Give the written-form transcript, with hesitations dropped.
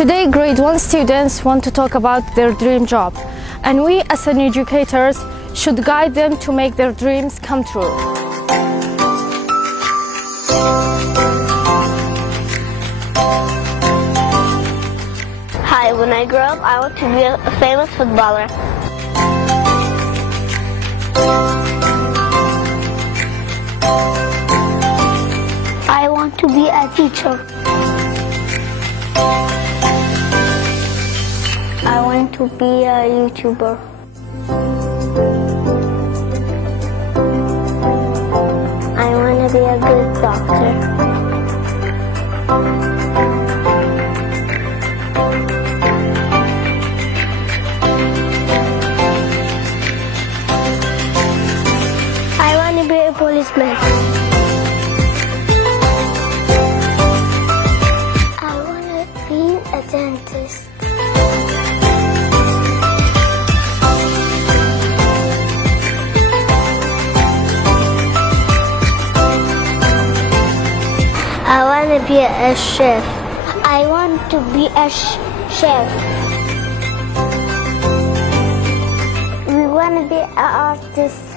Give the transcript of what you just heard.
Today, grade 1 students want to talk about their dream job, and we as an educators should guide them to make their dreams come true. Hi, when I grow up, I want to be a famous footballer. I want to be a teacher. I want to be a YouTuber. I want to be a good doctor. I want to be a policeman. I want to be a dentist. I want to be a chef. I want to be a chef. We want to be an artist.